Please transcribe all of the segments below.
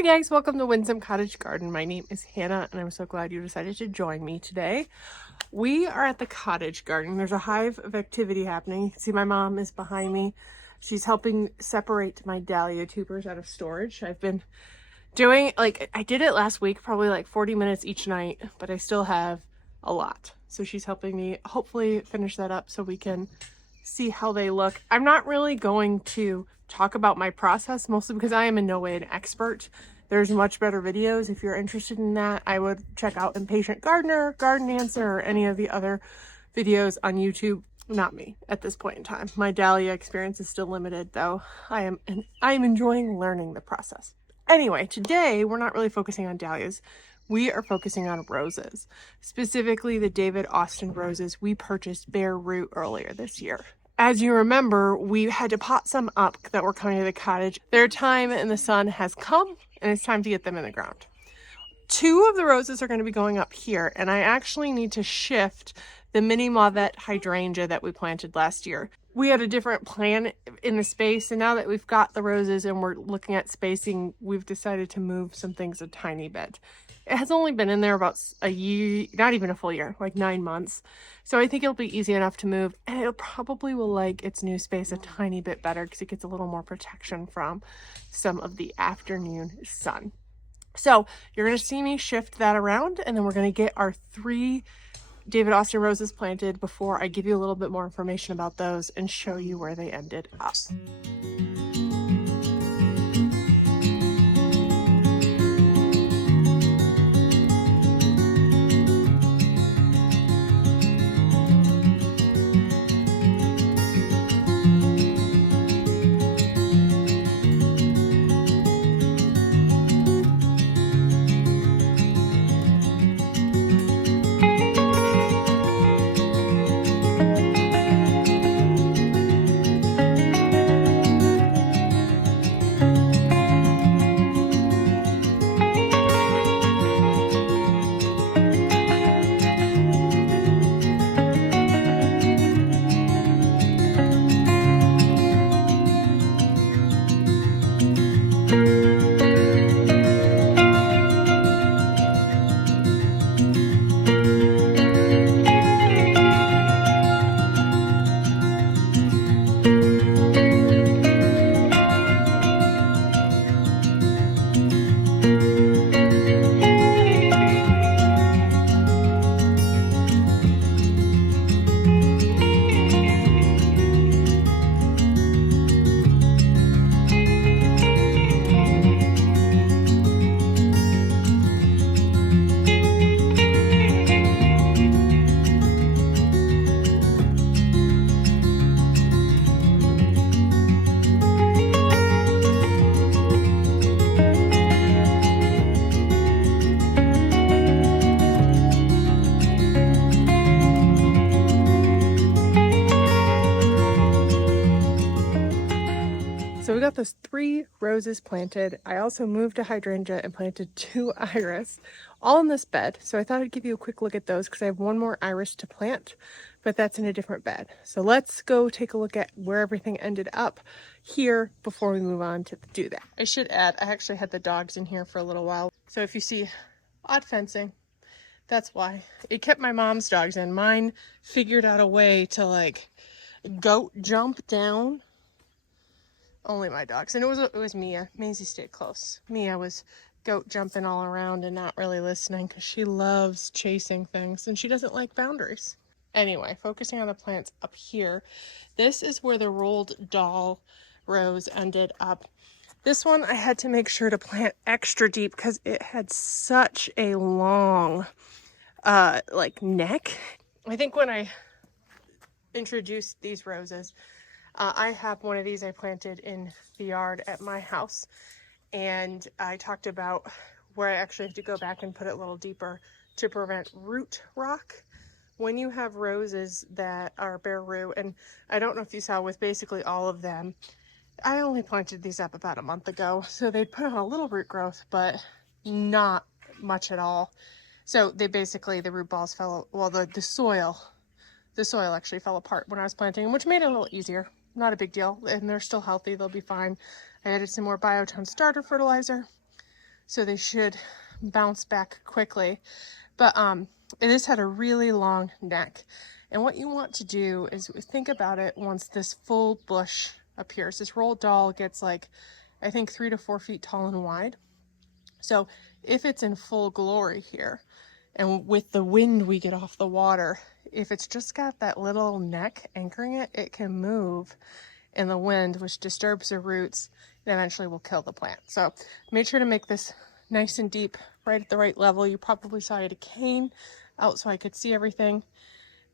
Hi guys, welcome to Windsome Cottage Garden. My name is Hannah and I'm so glad you decided to join me today. We are at the cottage garden. There's a hive of activity happening. You can see my mom is behind me. She's helping separate my dahlia tubers out of storage. I've been doing, I did it last week, probably like 40 minutes each night, but I still have a lot. So she's helping me hopefully finish that up so we can see how they look. I'm not really going to talk about my process, mostly because I am in no way an expert. There's much better videos. If you're interested in that, I would check out Impatient Gardener, Garden Answer, or any of the other videos on YouTube. Not me at this point in time. My dahlia experience is still limited, though. I am enjoying learning the process. Anyway, today we're not really focusing on dahlias. We are focusing on roses, specifically the David Austin roses we purchased bare root earlier this year. As you remember, we had to pot some up that were coming to the cottage. Their time in the sun has come and it's time to get them in the ground. 2 of the roses are going to be going up here, and I actually need to shift the mini mauvette hydrangea that we planted last year. We had a different plan in the space, and now that we've got the roses and we're looking at spacing, we've decided to move some things a tiny bit. It has only been in there about a year, not even a full year, like 9 months. So I think it'll be easy enough to move, and it probably will like its new space a tiny bit better because it gets a little more protection from some of the afternoon sun. So you're going to see me shift that around, and then we're going to get our 3 David Austin roses planted before I give you a little bit more information about those and show you where they ended up. So we got those 3 roses planted. I also moved a hydrangea and planted 2 iris, all in this bed. So I thought I'd give you a quick look at those because I have 1 more iris to plant, but that's in a different bed. So let's go take a look at where everything ended up here before we move on to do that. I should add, I actually had the dogs in here for a little while. So if you see odd fencing, that's why. It kept my mom's dogs in. Mine figured out a way to like goat jump down. Only my dogs. And it was Mia. Maisie stayed close. Mia was goat jumping all around and not really listening because she loves chasing things and she doesn't like boundaries. Anyway, focusing on the plants up here. This is where the rolled doll rose ended up. This one I had to make sure to plant extra deep because it had such a long neck. I think when I introduced these roses, I have one of these I planted in the yard at my house, and I talked about where I actually have to go back and put it a little deeper to prevent root rot. When you have roses that are bare root, and I don't know if you saw with basically all of them, I only planted these up about a month ago, so they put on a little root growth, but not much at all. So they basically, the root balls fell, well, the soil actually fell apart when I was planting them, which made it a little easier. Not a big deal, and they're still healthy. They'll be fine. I added some more Biotone starter fertilizer. so they should bounce back quickly. But it has had a really long neck. And what you want to do is think about it once this full bush appears. This rolled doll gets like, I think 3 to 4 feet tall and wide. So if it's in full glory here, and with the wind we get off the water, if it's just got that little neck anchoring it, it can move in the wind, which disturbs the roots and eventually will kill the plant. So made sure to make this nice and deep, right at the right level. You probably saw I had a cane out so I could see everything.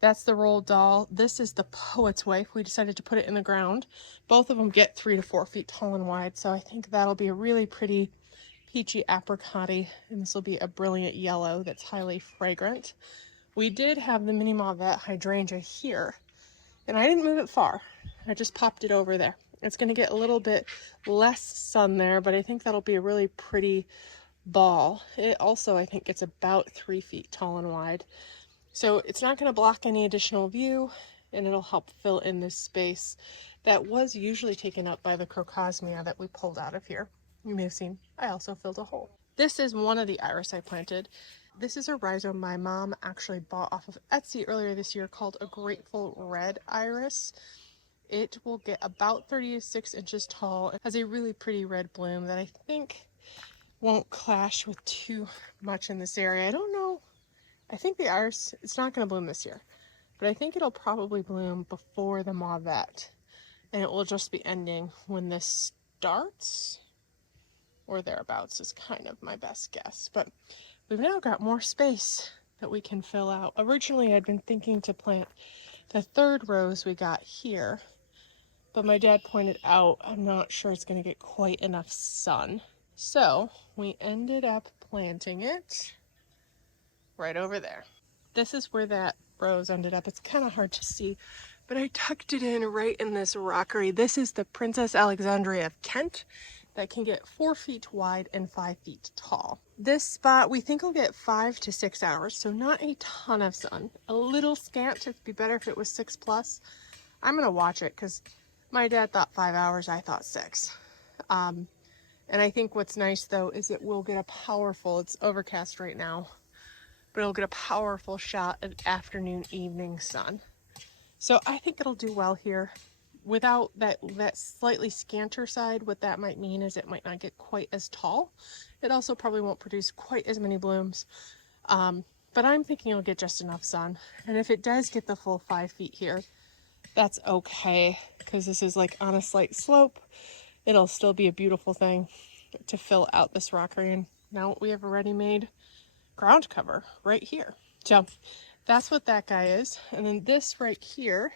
That's the rolled doll. This is the poet's wife. We decided to put it in the ground. Both of them get 3 to 4 feet tall and wide, so I think that'll be a really pretty peachy apricot-y, and this will be a brilliant yellow that's highly fragrant. We did have the mini mauvet hydrangea here, and I didn't move it far. I just popped it over there. It's going to get a little bit less sun there, but I think that'll be a really pretty ball. It also, I think, gets about 3 feet tall and wide. So it's not going to block any additional view, and it'll help fill in this space that was usually taken up by the crocosmia that we pulled out of here. You may have seen I also filled a hole. This is one of the iris I planted. This is a rhizome my mom actually bought off of Etsy earlier this year called a Grateful Red Iris. It will get about 36 inches tall. It has a really pretty red bloom that I think won't clash with too much in this area. I don't know. I think the iris, it's not going to bloom this year, but I think it'll probably bloom before the mauvet, and it will just be ending when this starts or thereabouts is kind of my best guess. But we've now got more space that we can fill out. Originally, I'd been thinking to plant the third rose we got here, but my dad pointed out I'm not sure it's going to get quite enough sun. So we ended up planting it right over there. This is where that rose ended up. It's kind of hard to see, but I tucked it in right in this rockery. This is the Princess Alexandria of Kent that can get 4 feet wide and 5 feet tall. This spot we think will get 5 to 6 hours, so not a ton of sun. A little scant. It'd be better if it was 6+. I'm gonna watch it because my dad thought 5 hours, I thought 6. And I think what's nice though is it will get a powerful, it's overcast right now, but it'll get a powerful shot of afternoon, evening sun. So I think it'll do well here. Without that slightly scanter side, what that might mean is it might not get quite as tall. It also probably won't produce quite as many blooms. But I'm thinking it'll get just enough sun. And if it does get the full 5 feet here, that's okay, because this is like on a slight slope. It'll still be a beautiful thing to fill out this rockery. And now we have a ready-made ground cover right here. So that's what that guy is. And then this right here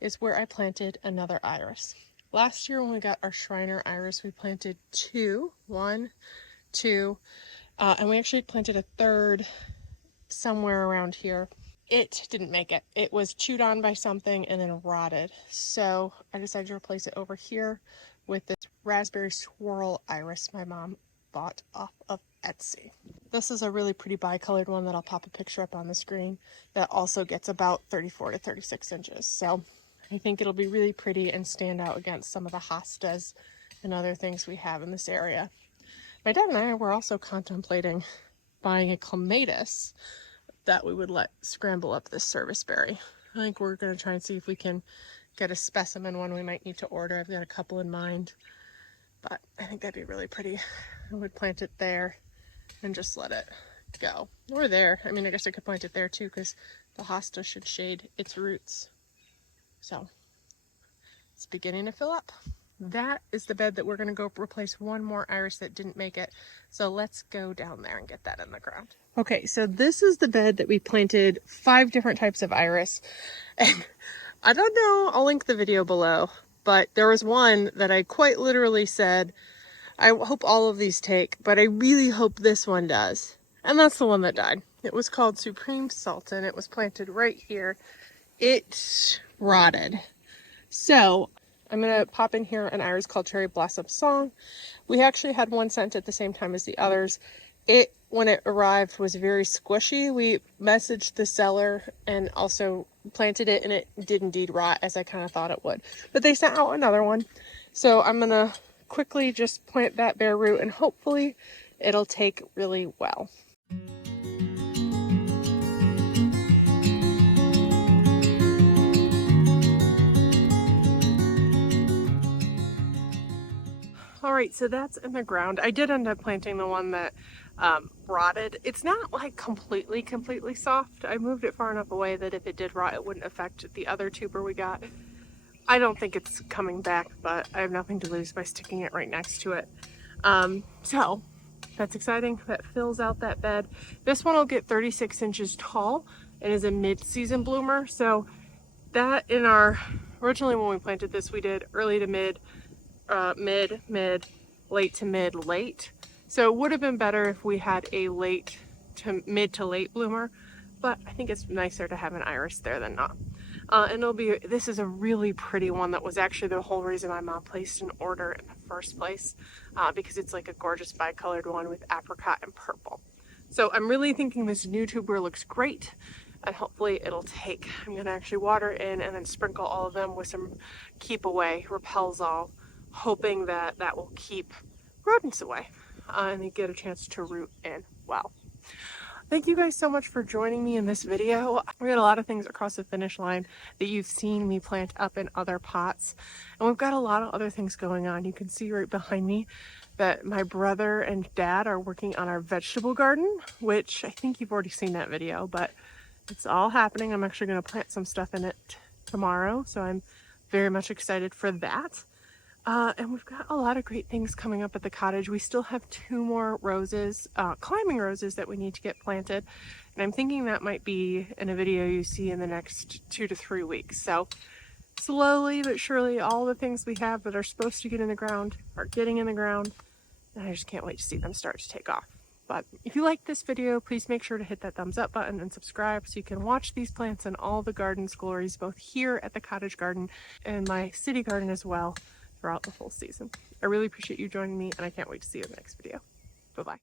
is where I planted another iris. Last year when we got our Shriner iris, we planted 2, 1, 2, and we actually planted a third somewhere around here. It didn't make it. It was chewed on by something and then rotted. So I decided to replace it over here with this raspberry swirl iris my mom bought off of Etsy. This is a really pretty bicolored one that I'll pop a picture up on the screen that also gets about 34 to 36 inches. So I think it'll be really pretty and stand out against some of the hostas and other things we have in this area. My dad and I were also contemplating buying a clematis that we would let scramble up this serviceberry. I think we're going to try and see if we can get a specimen one we might need to order. I've got a couple in mind, but I think that'd be really pretty. I would plant it there and just let it go. Or there. I mean, I guess I could plant it there too, because the hosta should shade its roots. So it's beginning to fill up. That is the bed that we're going to go replace one more iris that didn't make it. So let's go down there and get that in the ground. Okay, so this is the bed that we planted 5 different types of iris. And I don't know, I'll link the video below, but there was one that I quite literally said, I hope all of these take, but I really hope this one does. And that's the one that died. It was called Supreme Sultan. It was planted right here. It rotted. So I'm going to pop in here an iris called Cherry Blossom Song. We actually had one sent at the same time as the others. It, when it arrived, was very squishy. We messaged the seller and also planted it, and it did indeed rot, as I kind of thought it would. But they sent out another one. So I'm going to quickly just plant that bare root, and hopefully it'll take really well. All right, so that's in the ground. I did end up planting the one that rotted. It's not like completely soft. I moved it far enough away that if it did rot, it wouldn't affect the other tuber we got. I don't think it's coming back, but I have nothing to lose by sticking it right next to it. So that's exciting. That fills out that bed. This one will get 36 inches tall and is a mid-season bloomer. So that originally when we planted this, we did early to mid, mid, late to mid, late. So it would have been better if we had a late to mid to late bloomer, but I think it's nicer to have an iris there than not. And this is a really pretty one that was actually the whole reason my mom placed an order in the first place, because it's like a gorgeous bicolored one with apricot and purple. So I'm really thinking this new tuber looks great, and hopefully it'll take. I'm gonna actually water in and then sprinkle all of them with some Keep Away, repels all, hoping that that will keep rodents away and they get a chance to root in well. Thank you guys so much for joining me in this video. We got a lot of things across the finish line that you've seen me plant up in other pots, and we've got a lot of other things going on. You can see right behind me that my brother and dad are working on our vegetable garden, which I think you've already seen that video, but it's all happening. I'm actually going to plant some stuff in it tomorrow, so I'm very much excited for that. And we've got a lot of great things coming up at the cottage. We still have 2 more roses, climbing roses that we need to get planted. And I'm thinking that might be in a video you see in the next 2 to 3 weeks. So slowly but surely, all the things we have that are supposed to get in the ground are getting in the ground. And I just can't wait to see them start to take off. But if you like this video, please make sure to hit that thumbs up button and subscribe so you can watch these plants and all the garden's glories, both here at the cottage garden and my city garden as well, throughout the full season. I really appreciate you joining me, and I can't wait to see you in the next video. Bye-bye.